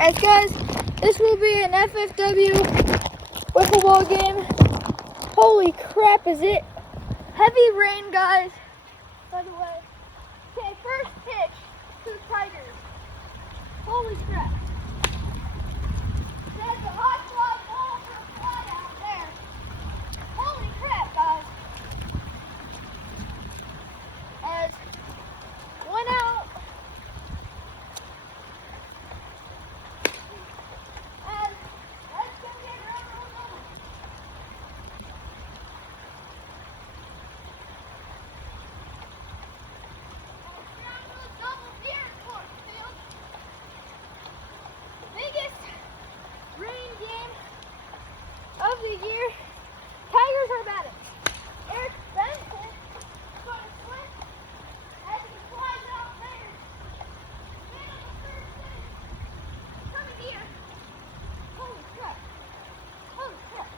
As guys, this will be an FFW wiffle ball game. Holy crap, is it heavy rain, guys, by the way. Okay, first pitch to the Tigers. Holy crap. There's a hot fly ball for a fly out there. Holy crap, guys. As one out. As let's go get another one. Biggest rain game of the year. Tigers are batting. Eric Benson is going to swing as he flies out there. Man on the third base. Coming here. Holy crap. Holy crap.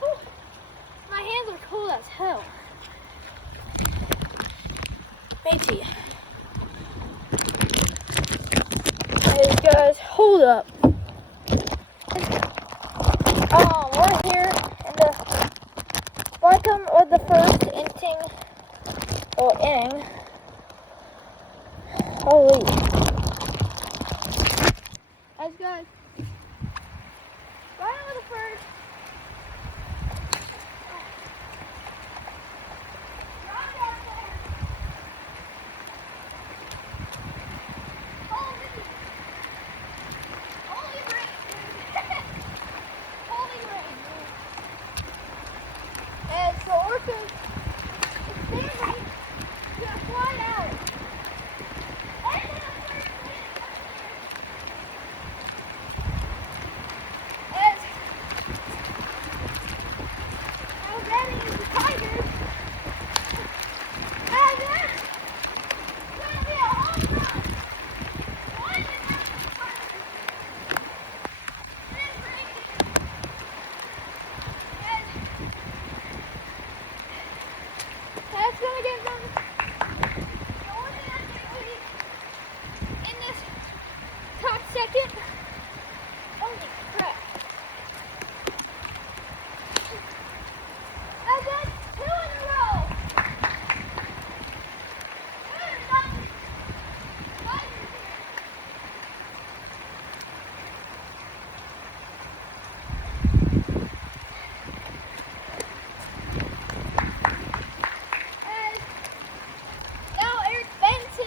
Whew. My hands are cold as hell. Matey. Hey guys, hold up. We're here in the bottom of the first inning. Holy. As guys, bottom of the first. That's gonna get them in this top second. Holy crap. And then 2 in a row.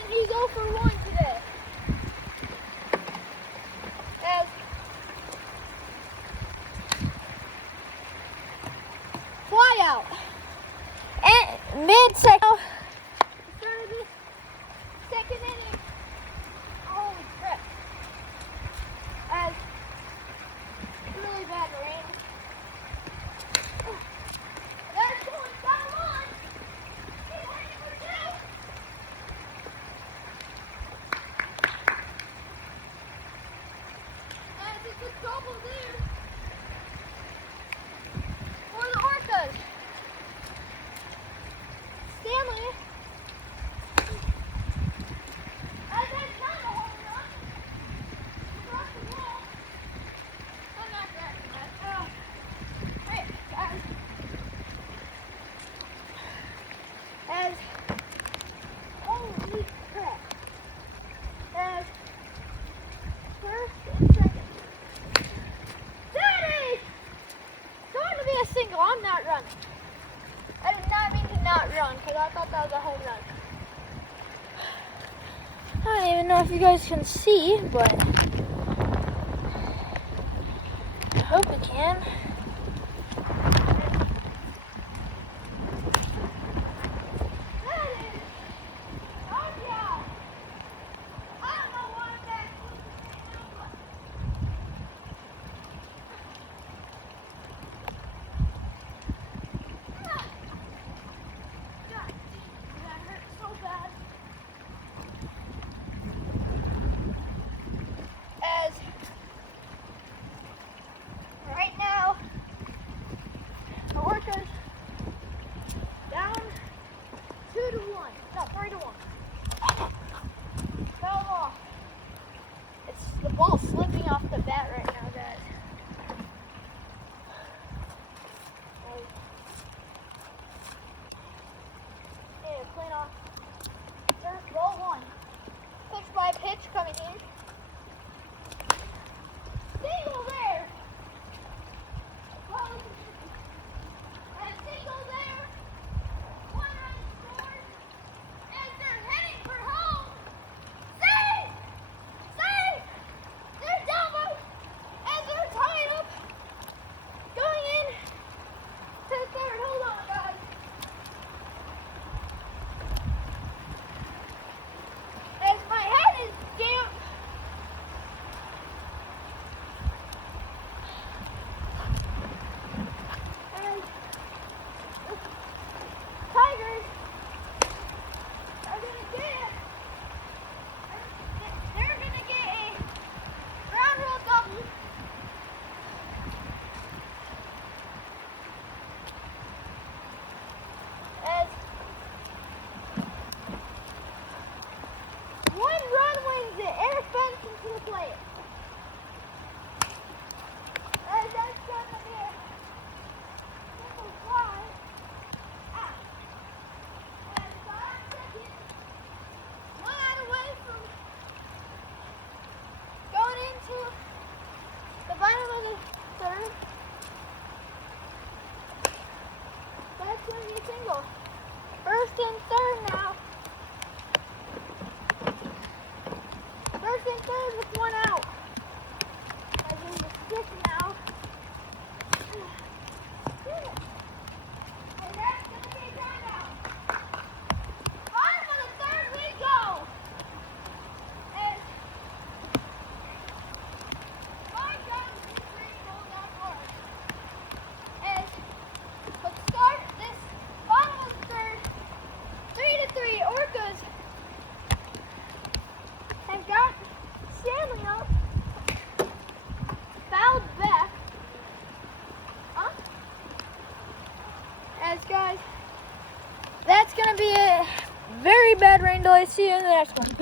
He's 0 for 1 today. As fly out. And mid-second. Start of this second inning. Holy crap. As really bad rain. That's going down on. It's a double there for the Orcas. Stanley. As that's not a home run. Across the wall. I'm not grabbing that. Right, guys. As holy crap. As first and second. Single. I'm not running. I did not mean to not run because I thought that was a home run. I don't even know if you guys can see, but I hope we can. Right now, ball slipping off the bat right now, guys. Okay, clean off. First ball one. Pitch by pitch coming in. Single there. And single there. One run scored. And they're heading for home. Save! Save! They're down by, and they're tied up. Going in to the third. Hold on, guys. As my head is damp. And the Tigers are going to get it. They're going to get a ground rule double. As one run wins it, Eric Benson to the plate. As that's going to be a simple fly. Out. And 5 seconds. 1 out away from going into the bottom of the third. That's going to be a single. First and third now. First and third with 1 out. As in the sixth now. And that's going to be a ground out. Bottom of the third we go. As 5 down, 3 roll down hard. As let's start this bottom of the third. 3-3. Orcas have got Stanley up. Fouled back. Huh? As guys, that's gonna be a very bad rain delay. See you in the next one.